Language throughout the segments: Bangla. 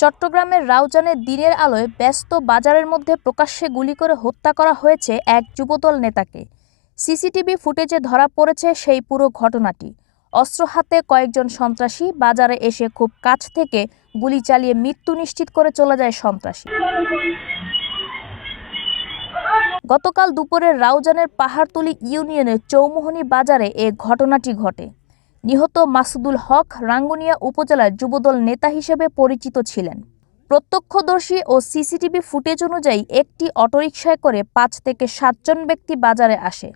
চট্টগ্রামের রাউজানে দিনের আলোয় ব্যস্ত বাজারের মধ্যে প্রকাশ্যে গুলি করে হত্যা করা হয়েছে এক যুবদল নেতাকে। সিসিটিভি ফুটেজে ধরা পড়েছে সেই পুরো ঘটনাটি। অস্ত্র হাতে কয়েকজন সন্ত্রাসী বাজারে এসে খুব কাছ থেকে গুলি চালিয়ে মৃত্যু নিশ্চিত করে চলে যায় সন্ত্রাসী। গতকাল দুপুরে রাউজানের পাহাড়তলী ইউনিয়নের চৌমুহনী বাজারে এ ঘটনাটি ঘটে। নিহত মাসুদুল হক রাঙ্গুনিয়া উপজেলার যুবদল নেতা হিসেবে পরিচিত ছিলেন। প্রত্যক্ষদর্শী ও সিসিটিভি ফুটেজ অনুযায়ী একটি অটোরিকশায় করে 5 থেকে 7 জন ব্যক্তি বাজারে আসে।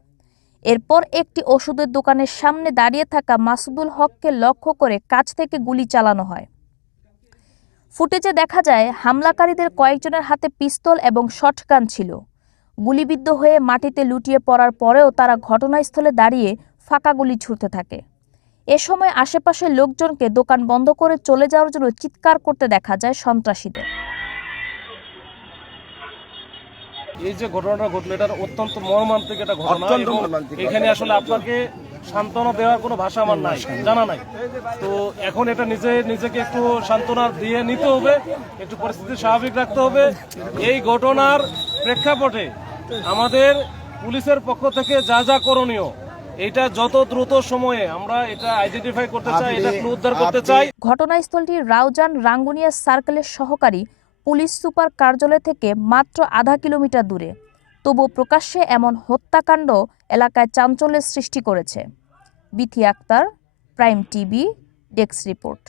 এরপর একটি ওষুধের দোকানের সামনে দাঁড়িয়ে থাকা মাসুদুল হককে লক্ষ্য করে কাছ থেকে গুলি চালানো হয়। ফুটেজে দেখা যায় হামলাকারীদের কয়েকজনের হাতে পিস্তল এবং শটগান ছিল। গুলিবিদ্ধ হয়ে মাটিতে লুটিয়ে পড়ার পরেও তারা ঘটনাস্থলে দাঁড়িয়ে ফাঁকা গুলি ছুড়তে থাকে। এ সময় আশেপাশের লোকজনকে দোকান বন্ধ করে চলে যাওয়ার জন্য চিৎকার করতে দেখা যায় সন্ত্রাসীদের। এই যে ঘটনাটা ঘটলো এটা অত্যন্ত মর্মান্তিক একটা ঘটনা। এখানে আসলে আপনাকে সান্ত্বনা দেওয়ার কোনো ভাষা আমার নাই, জানা নাই। তো এখন এটা নিজেকে একটু সান্ত্বনা দিয়ে নিতে হবে, একটু পরিস্থিতি স্বাভাবিক রাখতে হবে। এই ঘটনার প্রেক্ষাপটে আমাদের পুলিশের পক্ষ থেকে যা যা করণীয় এটা যত দ্রুত সময়ে আমরা এটা আইডেন্টিফাই করতে চাই, এটা উদ্ধার করতে চাই। ঘটনাস্থলটি রাউজান রাঙ্গুনিয়া সার্কেলের সহকারী পুলিশ সুপার কার্যালয় থেকে মাত্র আধা কিলোমিটার দূরে। তবু প্রকাশ্যে এমন হত্যাকাণ্ড এলাকায় চাঞ্চল্যের সৃষ্টি করেছে। Bithi Akter, prime TV, desk report.